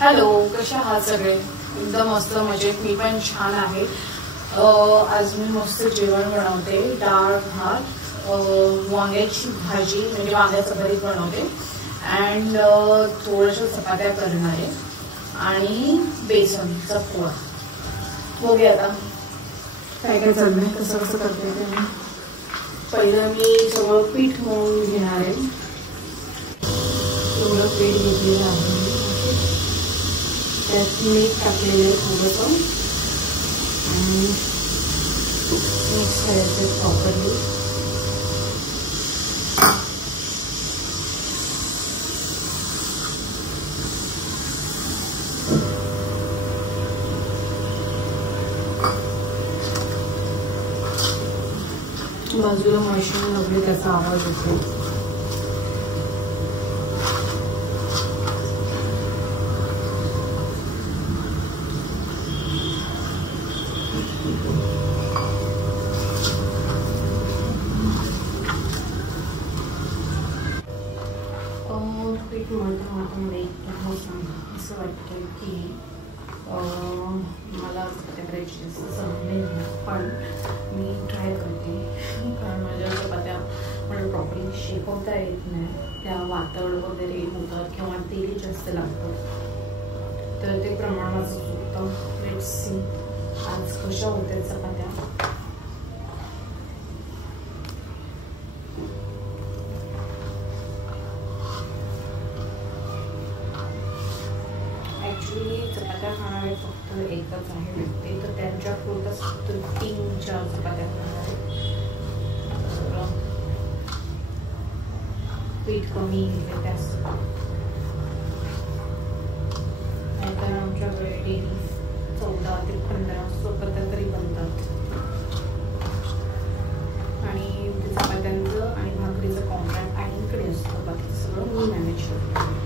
Hello, कशा आहात सगळे? एकदम मस्त मजेत. मी पण छान आहे. आज मी मस्त जेवण बनवते. डाळ भात, वांग्याची भाजी म्हणजे वांग्याचं भरीत बनवते अँड थोड्याशा चपात्या करणार आहे आणि बेसनचा पोळा. बघूया आता काय काय चाललंय, कसं कसं करते ते. पहिलं मी सगळं पीठ मळून घेणार आहे. सगळं पीठ घेतलेलं आहे. त्यात मीठ टाकलेलं आहे थोडंसं आणि मिक्स करायचं प्रॉपरली. बाजूला मशीन लागली, त्याचा आवाज येतो. पीठ मळता मळता मला एक असं वाटतं की मला चपात्या करायची जास्त सवय नाही, पण मी ट्राय करते. कारण माझ्या चपात्या मला प्रॉपरली शेकवता येत नाही. त्या वातड वगैरे होतात किंवा तेल जास्त लागतं, तर ते प्रमाण माझं चुकतं. लेट्स सी आज कशा होत्या चपात्या. ॲक्च्युली चपात्या खाणारे फक्त एकच आहे व्यक्ती, तर त्यांच्या पुरतच फक्त 3-4 चपात्या खाणार आहे. पीठ कमी घेतले त्यासाठी, नाहीतर आमच्याकडे डेली 14 ते 15 चपात्या तरी बनतात. आणि चपात्यांचं आणि भाकरीचं कॉन्ट्रॅक्ट आईकडे असतं, बाकी सगळं मी मॅनेज करतो.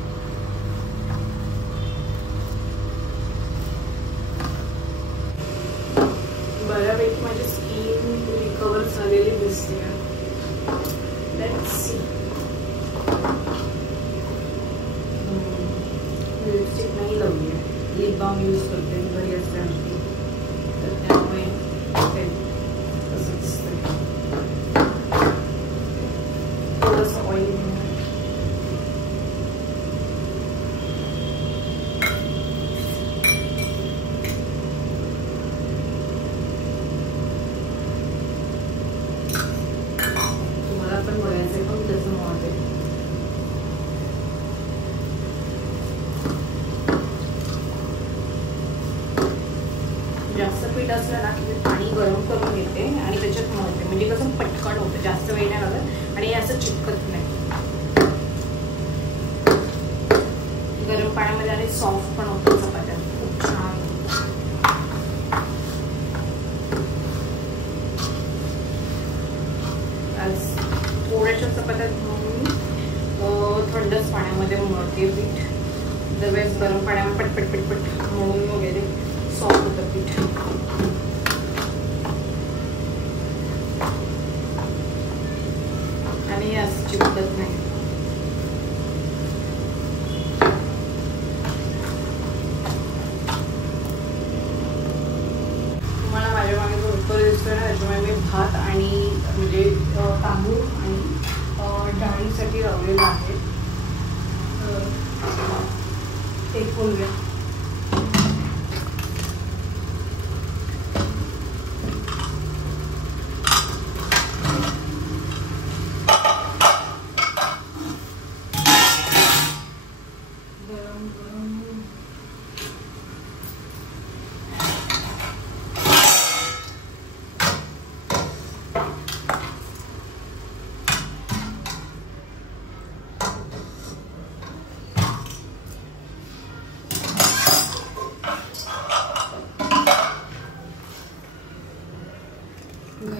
बऱ्यापैकी माझी स्किन रिकवर झालेली दिसते. Let's see. लिपस्टिक नाही लावली आहे, लिप बाम यूज करते घरी असल्यानंतर, तर त्यामुळे ते तसं दिसतं. थोडंसं ऑइल पण बघायचं पण त्याचं मत आहे. जास्त पीठ असलं ना की पाणी गरम करून घेते आणि त्याच्यात मळते, म्हणजे कसं पटकन होतं, जास्त वेळ नाही लागत आणि असं चिपकत नाही. गरम पाण्यामध्ये आणि सॉफ्ट पण होतं चपात्या, खूप छान. आज थोड्याशा चपात्या म्हणून थंडच पाण्यामध्ये मळते पीठ. दरवेळेस गरम पाण्यामध्ये पटपट पटपट मळून वगैरे सॉफ्ट होतं पीठ. आणि असं चिपकत नाही. तुम्हाला माझ्या मागे जो उत्तर दिसतोय ना, त्याच्यामुळे मी भात आणि म्हणजे तांदूळ आणि डाळीसाठी लावलेलं आहे. ते खोलूया.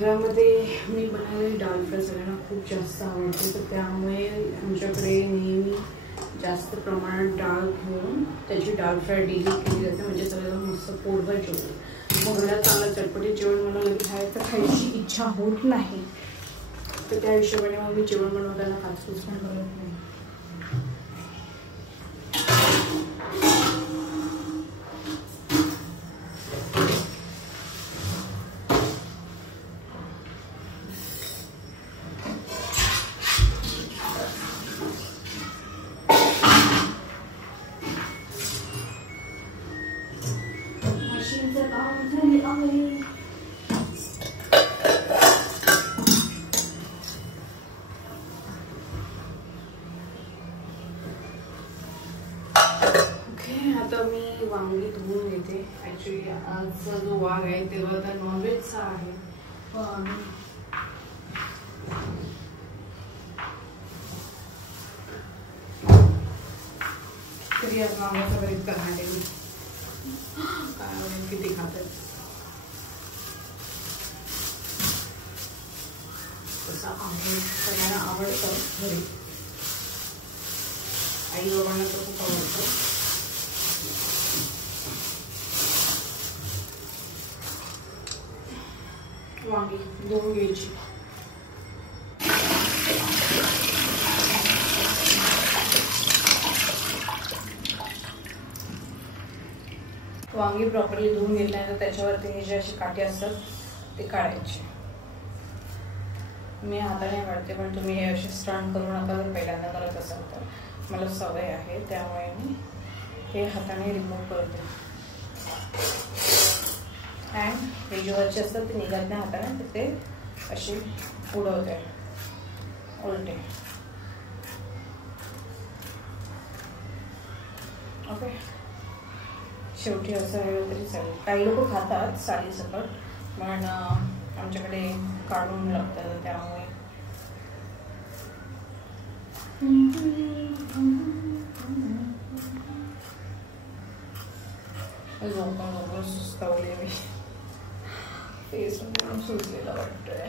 घरामध्ये मी बनवलेली डाळ फ्राय सगळ्यांना खूप जास्त आवडते, तर त्यामुळे आमच्याकडे नेहमी जास्त प्रमाणात डाळ घेऊन त्याची डाळ फ्राय डेली केली जाते, म्हणजे सगळ्यांना मस्त पोटभर जेवण. मग घरात चांगलं चटपटीत जेवण मला लगेच खायची इच्छा होत नाही, तर त्या हिशोबाने मग मी जेवण बनवताना काचकूच पण करत नाही. ओके, आता मी वांगी धुवून घेते. ॲक्च्युली आजचा जो वाघ आहे तेव्हा तर नॉनव्हेजचा आहे, पण तरी आज वांग्याचा भरीत करणार आहे मी. काय आवडेल किती खातात तसा आहे, सगळ्यांना आवडतं घरी. आई बाबांना तर खूप आवडतं. वांगी धुवून घ्यायची. वांगी प्रॉपरली धुवून घेतल्यानंतर त्याच्यावरती हे जे असे काटे असतात ते काढायचे. मी हाताने काढते, पण तुम्ही हे असे स्टंट करू नका जर पहिल्यांदा करत असाल तर. मला सवय आहे त्यामुळे मी हे हाताने रिमूव्ह करते. अँड हे जे वरचे असतात ते निघत नाही हाताने, तर ते असे उडवते उलटे. ओके, शेवटी असं राहिलं तरी चालेल. काही लोक खातात साली सकट, पण आमच्याकडे काढून लागतात त्यामुळे. झोपून सुस्तावले मी, फेस म्हणून सुचलेला वाटतोय.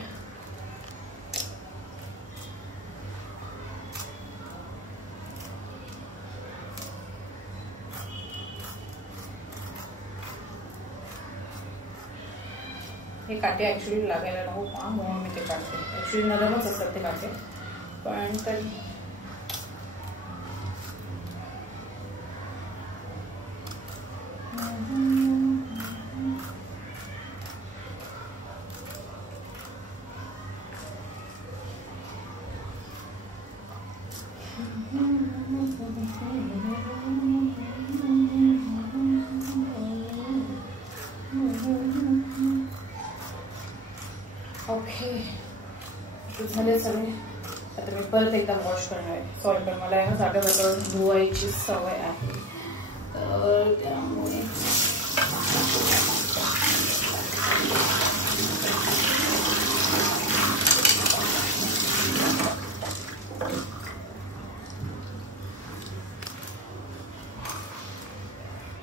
हे काटे ॲक्च्युली लागायला नको का म्हणून मी ते काढते. ॲक्च्युली नरमच असतात ते काटे, पण तरी ओके झाले सगळे. आता मी परत एकदा वॉश करणार आहे. सॉरी, पण मला ना जागा जागा धुवायची सवय आहे, तर त्यामुळे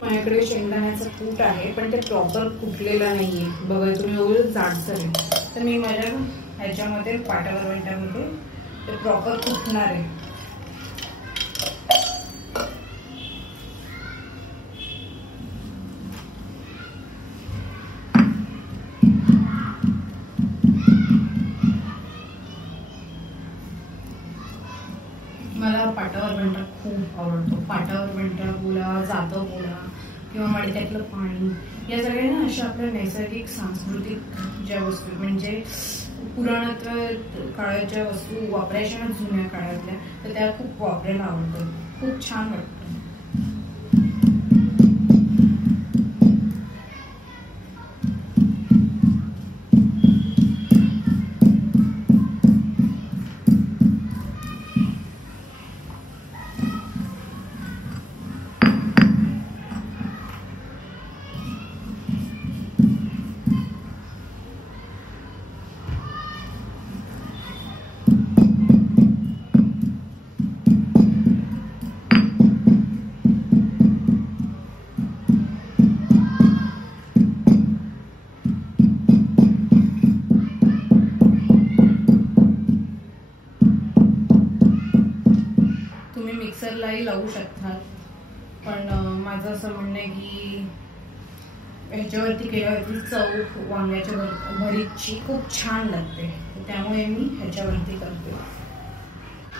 माझ्याकडे शेंगदाण्याचं कूट आहे, पण ते प्रॉपर कुटलेलं नाहीये. बघा तुम्ही एवढं जाडसर आहे, तर मी माझ्या ह्याच्यामध्ये पाटावरवंट्यामध्ये ते प्रॉपर कुटणार आहे. मला पाटावरवंटा खूप आवडतो. पाटावरवंटा बोला, जातं बोला किंवा मडक्यातलं पाणी, या सगळ्या ना अशा आपल्या नैसर्गिक सांस्कृतिक ज्या वस्तू म्हणजे पुराणातल्या काळाच्या वस्तू वापरायच्या ना जुन्या काळातल्या, तर त्या खूप वापरायला आवडतं. खूप छान वाटतं. मिक्सरलाही लावू शकतात, पण माझं असं म्हणणं आहे की ह्याच्यावरती केल्यावरती चव वांग्याच्या भरीतची खूप छान लागते, त्यामुळे मी ह्याच्यावरती करते.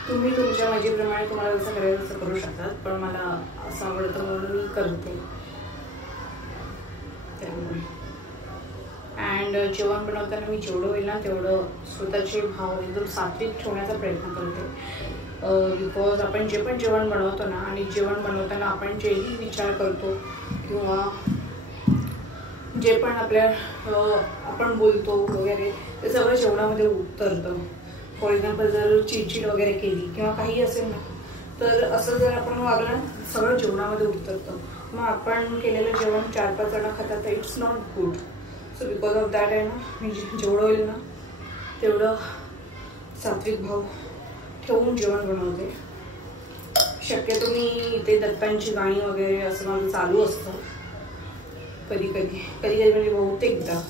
तुम्ही तुमच्या मर्जीप्रमाणे तुम्हाला जसं करायचं तसं करू शकतात, पण मला असं आवडतं म्हणून मी करते. त्यामुळे अँड जेवण बनवताना मी जेवढं होईल ना तेवढं स्वतःचे भाव एकदम सात्विक ठेवण्याचा प्रयत्न करते. बिकॉज आपण जे पण जेवण बनवतो ना, आणि जेवण बनवताना आपण जेही विचार करतो किंवा जे पण आपण बोलतो वगैरे ते सगळं जेवणामध्ये उतरतं. फॉर एक्झाम्पल जर चिडचिड वगैरे केली किंवा काही असेल ना, तर असं जर आपण वागलं सगळं जेवणामध्ये उतरतं, मग आपण केलेलं जेवण 4-5 जण खातात, तर it's not good. So because of that आहे ना, मी जेवढं होईल ना तेवढं सात्विक भाव ठेवून जेवण बनवते. शक्यतो मी इथे दत्तांची गाणी वगैरे असं माझं चालू असतं कधी कधी म्हणजे बहुतेकदा.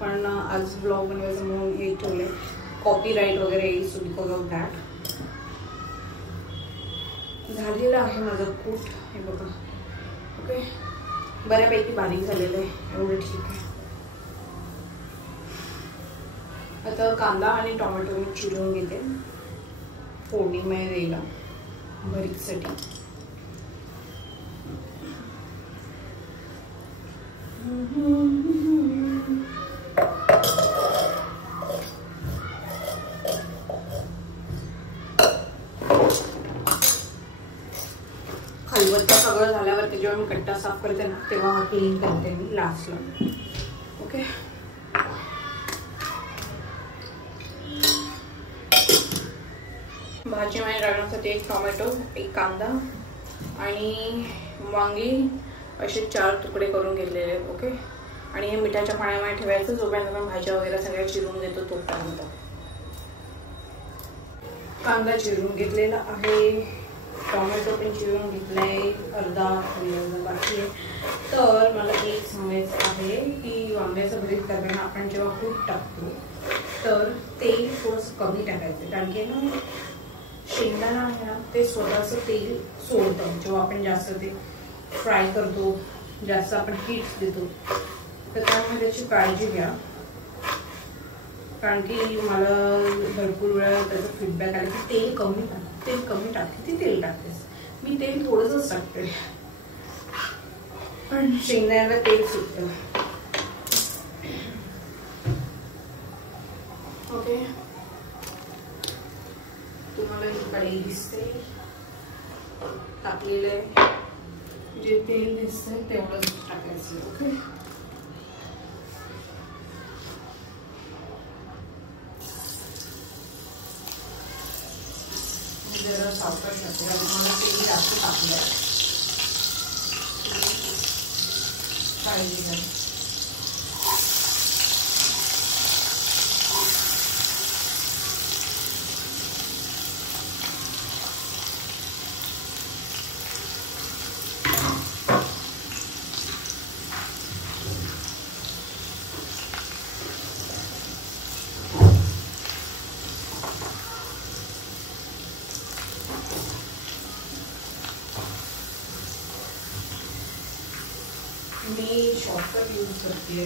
पण आज ब्लॉग बनवायचं म्हणून हे ठेवले, कॉपीराईट वगैरे येईल. सो बिकॉज ऑफ दॅट झालेलं आहे माझं कूट. हे बघा, ओके, बऱ्यापैकी बारीक झालेलं आहे, एवढं ठीक आहे. आता कांदा आणि टोमॅटो मी चिरून घेते फोडणीमध्ये द्यायला भरीतसाठी. खलबत्ता सगळं झाल्यावरती जेव्हा मी कट्टा साफ करते ना तेव्हा हा क्लीन करते मी लास्टला. ओके, भाजीमध्ये टाकण्यासाठी 1 टोमॅटो, 1 कांदा आणि वांगी असे 4 तुकडे करून घेतलेले आहेत. ओके, आणि हे मिठाच्या पाण्यामध्ये ठेवायचं जोपर्यंत आपण भाज्या वगैरे सगळ्या चिरून घेतो तोपर्यंत. कांदा चिरून घेतलेला आहे, टोमॅटो पण चिरून घेतलाय, अर्धा बाकी आहे. तर मला एक सांगायचं आहे की वांग्याचं भरीत करताना आपण जेव्हा कूट टाकतो तर तेल थोडंसं कमी टाकायचं, कारण की ना शेंगदाणा आहे ना ते स्वतःचं तेल सोडतं जेव्हा आपण जास्त ते फ्राय करतो, जास्त आपण हीट देतो. तर त्यामुळे त्याची काळजी घ्या, कारण की मला भरपूर वेळा त्याचा फीडबॅक आला की तेल कमी टाकते ती तेल टाकतेस. मी तेल थोडंसंच टाकते, पण शेंगदाण्याला तेल सुटतं. ओके, तुम्हाला ही कढई दिसते टाकलेलं आहे, जे तेल दिसतंय तेवढंच टाकायचं. ओके, जरा सावकाश टाकते, मला तेल जास्त टाकलं काळजी घ्या. मी शॉर्टकट यूज करते,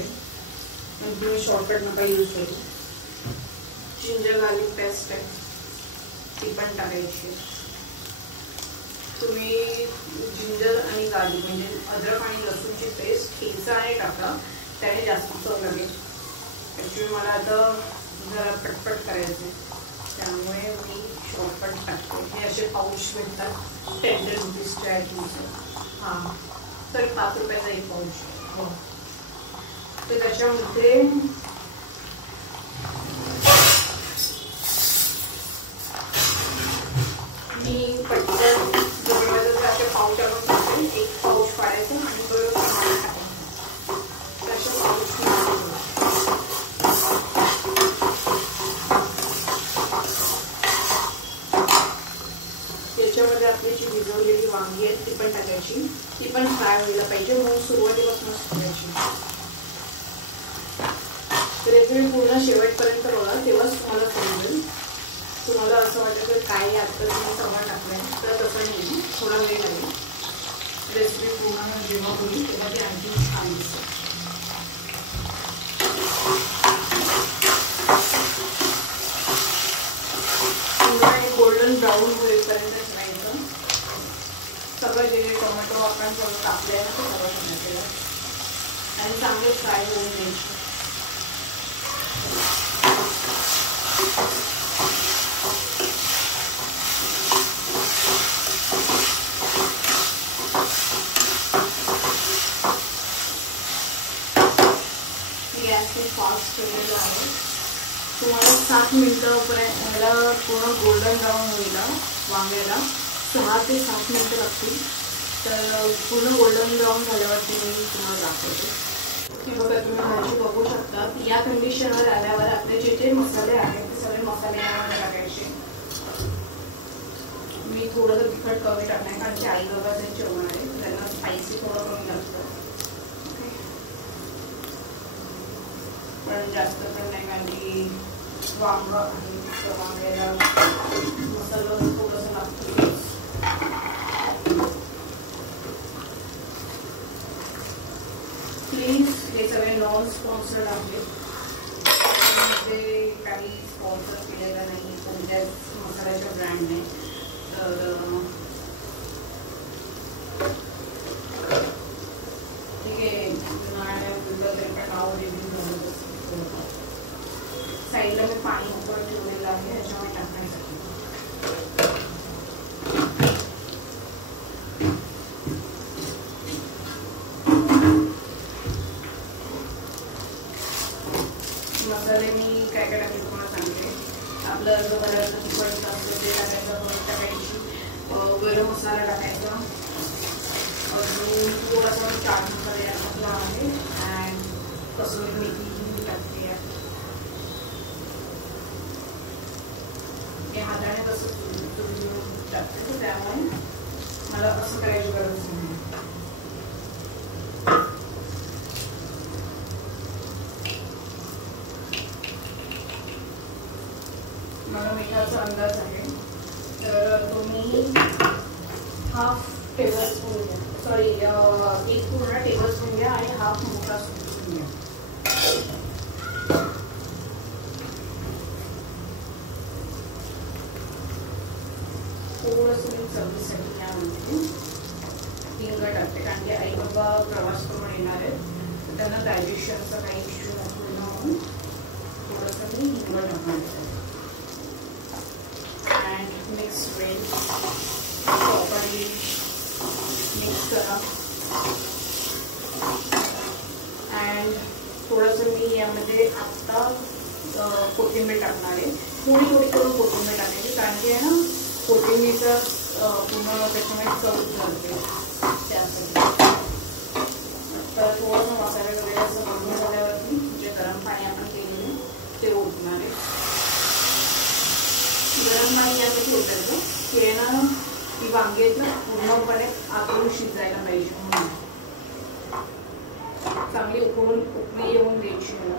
म्हणजे तुम्ही शॉर्टकट नका यूज करू. जिंजर गार्लिक पेस्ट आहे ती पण टाकायची. तुम्ही जिंजर आणि गार्लिक म्हणजे अद्रक आणि लसूणची पेस्ट ठेचा आणि टाका, त्याने जास्त चव लागेल. ॲक्च्युली मला आता जरा पटपट करायचं त्यामुळे मी शॉर्टकट टाकते. हे असे पाऊच भेटतात 10 रुपीजचे आहे तुमचं. हां, तर 5 रुपयाचा 1 पाऊच. हो, तर त्याच्यामध्ये मी पटकन जवळजवळ असे पाऊच आणून टाकते. 1 पाऊच पाडायचं आणि बरोबर पाणी टाकायचं. तसे पाऊच त्याच्यामध्ये आपली जी भिजवलेली वांगी आहेत ती पण टाकायची, ती पण फ्राय व्हायला पाहिजे म्हणून सुरुवातीपासूनच टाकायची. रेसिपी पूर्ण शेवटपर्यंत बघा, तेव्हाच तुम्हाला समजेल. तुम्हाला असं वाटेल काय आता तुम्ही सगळं टाकलंय, तर तसं नाही, थोडा वेळ लागेल. रेसिपी पूर्ण जेव्हा होईल तेव्हा ती आणखी छान दिसेल. गोल्डन ब्राऊन होईपर्यंत ठेवायचं. सगळं जे टोमॅटो आपण सगळं टाकले आहे ते सगळं टाकायचं आणि चांगले फ्राय होऊन द्यायचे. गॅस मी फास्ट केलेलं आहे. तुम्हाला 7 मिनिटापर्यंत मला पूर्ण गोल्डन ब्राऊन होईल. वांग्याला 6 ते 7 मिनिटं लागतील. तर पूर्ण गोल्डन ब्राऊन झाल्यावरती मी तुम्हाला दाखवते. हे बघा, तुम्ही भाजी बघू शकता. या कंडिशनवर आल्यावर आपले जे जे मसाले आहेत ते सगळे मसाले यामध्ये टाकायचे. मी थोडंसं तिखट कमी टाकणार कारण की आई बाबा ते जेवणार आहे, त्यांना स्पायसी थोडं कमी लागतं. पण जास्त पण नाही कारण की वांग आणि वांग्याला मसाला थोडंसं लागतं. प्लीज हे सगळे नॉन स्पॉन्सर्ड आहेत, त्यामध्ये काही स्पॉन्सर केलेलं नाही कोणत्याच मसाल्याच्या ब्रँडने. तर ठीक आहे, तरी पण नाव रिव्ह्यू झालं. साईडला मी पाणी उकळून ठेवलेलं आहे ह्याच्यामध्ये टाकण्यासाठी. मसाले मी काय काय टाकले तुम्हाला सांगते. आपलं जो बऱ्याचदा तिखट असतं ते टाकायचं, टाकायची. गरम मसाला टाकायचा, अजून थोडासा चाट मसाला टाकला आहे अँड कसुरी मेथी टाकली आहे. हे हाताने कसं टाकते तर त्यामुळे मला असं करायची गरज नाही. मला मिठाचा अंदाज आहे, तर तुम्ही हाफ टेबलस्पून घ्या, सॉरी 1 पूर्ण टेबलस्पून घ्या आणि हाफ मोठा स्पून घ्या. थोडंसं मी चवीसाठी यामध्ये हिंग टाकते कारण की आई बाबा प्रवास करून येणार आहेत, तर त्यांना डायजेशनचा काही इश्यू नको म्हणून थोडंसं मी हिंग टाकणार. And mix well properly mix करा. अँड थोडंसं मी यामध्ये आत्ता कोथिंबीर टाकणार आहे. थोडी थोडी करून कोथिंबीर टाकायची कारण की आहे ना कोथिंबीरचा पूर्ण त्याच्यामध्ये चव घालते त्यासाठी. तर थोडंसं मसाले वगैरे असं बनवून झाल्यावरती जे गरम पाणी आपण केलेलं ते ओतणार आहे. गरम पाणी यासाठी ओतायचं की आहे ना ती वांगी आहेत ना पूर्णपणे आतून शिजायला पाहिजे म्हणून चांगली उकळी येऊन द्यायची मला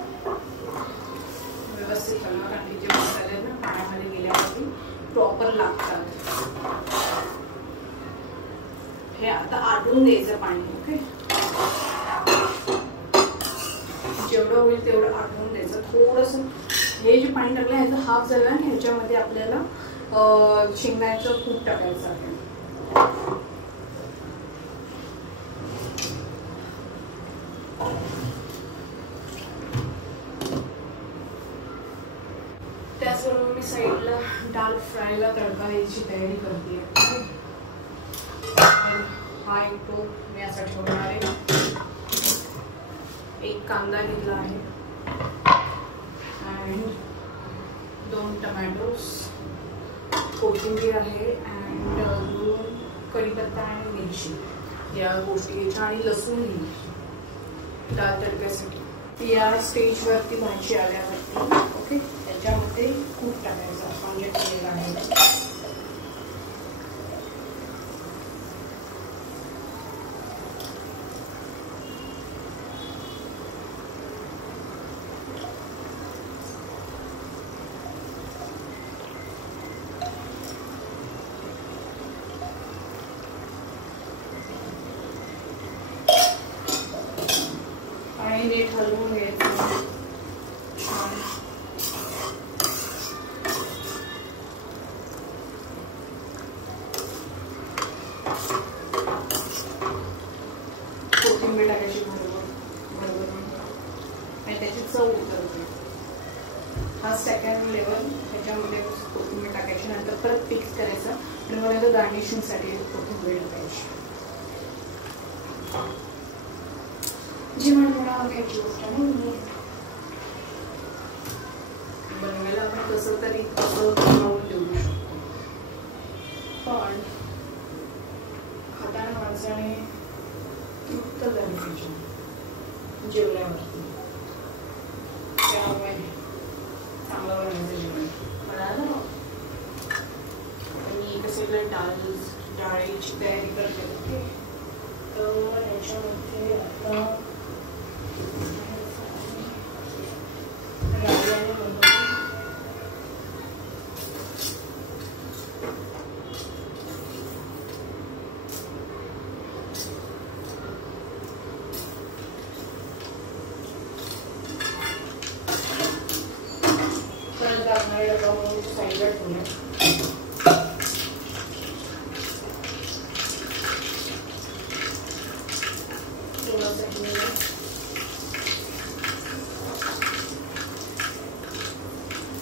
व्यवस्थित चांगलं कारण की जे मसाले आहेत ना पाण्यामध्ये गेल्यावरती प्रॉपर लागतात. हे आता आटून द्यायचं पाणी. ओके, जेवढं होईल तेवढं आटून द्यायचं. थोडंसं हे जे पाणी टाकलं ह्याचं हाफ झालं आणि ह्याच्यामध्ये आपल्याला शेंगदाण्याचं कूट टाकायचं आहे. त्याचबरोबर मी साईडला डाल फ्रायला तडका द्यायची तयारी करते. हा एक टोप मी असा ठेवणार आहे. एक कांदा घेतला आहे अँड 2 टमॅटोज, कोथिंबीर आहे अँड अजून कढीपत्ता आणि मिरची या गोष्टी घ्यायच्या आणि लसूण डाळ तडक्यासाठी. या स्टेजवरती भाजी आल्यावरती ओके त्याच्यामध्ये कूट टाकायचं आपण जे केलेलं आहे. आणि नीट हलवून घ्यायचं. कोथिंबीर टाकायची बरोबर आणि त्याची चव उतरते. हा सेकंड लेवल. त्याच्यामध्ये कोथिंबीर टाकायची नंतर परत मिक्स करायचं आणि मग गार्निशिंगसाठी कोथिंबीर टाकायची. जेवण बनवायची गोष्ट नाही, बनवायला आपण कसं तरी कसं बनवून देऊ शकतो. पण खाताना माणसाने तृप्त झाली पाहिजे जेवल्यावरती, त्यामुळे चांगलं बनवायचं जेवण म्हणाल. आणि इकडे सगळं डाळीची तयारी करते. ओके, तर याच्यामध्ये आता राई आणि मोहरी, साईडला ठेवूया.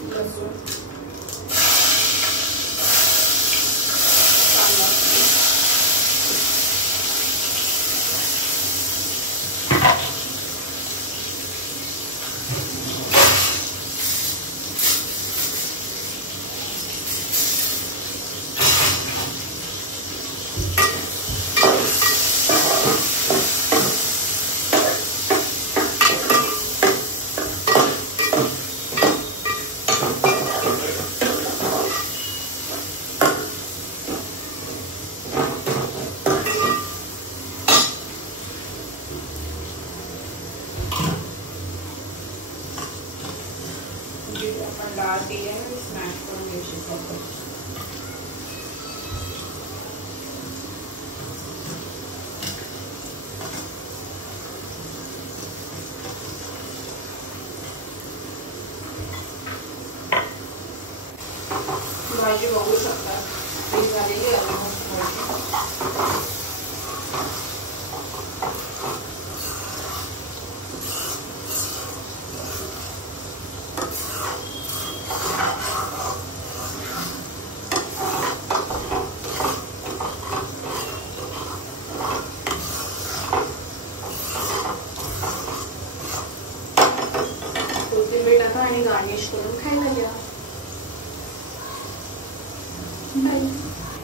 लसूण, आपण डाळ केली आहे स्मॅश करून घ्यायची प्रॉपर. भाजी बघू शकतो